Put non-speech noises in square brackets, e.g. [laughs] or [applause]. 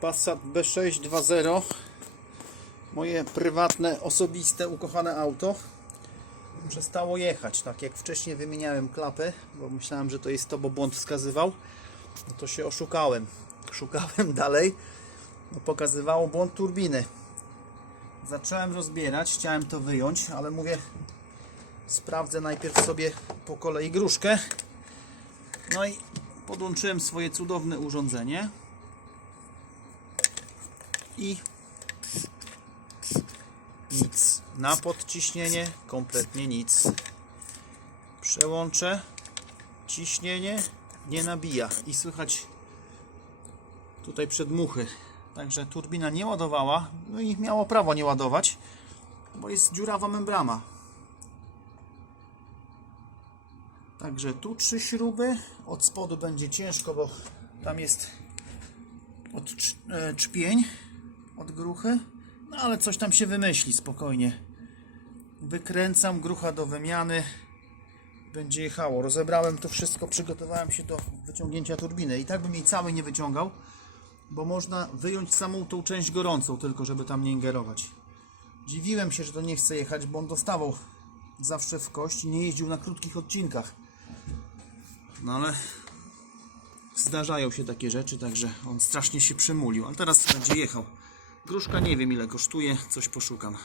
Passat B6 2.0 moje prywatne, osobiste, ukochane auto. Przestało jechać, tak jak wcześniej wymieniałem klapy, bo myślałem, że to jest to, bo błąd wskazywał. No to się oszukałem. [laughs] Szukałem dalej. No pokazywało błąd turbiny. Zacząłem rozbierać, chciałem to wyjąć, ale mówię sprawdzę najpierw sobie po kolei gruszkę. No i podłączyłem swoje cudowne urządzenie i nic. Na podciśnienie kompletnie nic. Przełączę. Ciśnienie nie nabija i słychać tutaj przedmuchy. Także turbina nie ładowała, no i miało prawo nie ładować, bo jest dziurawa membrana. Także tu trzy śruby. Od spodu będzie ciężko, bo tam jest od e, czpień, od gruchy. No ale coś tam się wymyśli spokojnie. Wykręcam grucha do wymiany. Będzie jechało. Rozebrałem to wszystko, przygotowałem się do wyciągnięcia turbiny. I tak bym jej całej nie wyciągał, bo można wyjąć samą tą część gorącą, tylko żeby tam nie ingerować. Dziwiłem się, że to nie chce jechać, bo on dostawał zawsze w kość i nie jeździł na krótkich odcinkach. No ale zdarzają się takie rzeczy, także on strasznie się przymulił. A teraz będzie jechał. Gruszka nie wiem ile kosztuje, coś poszukam.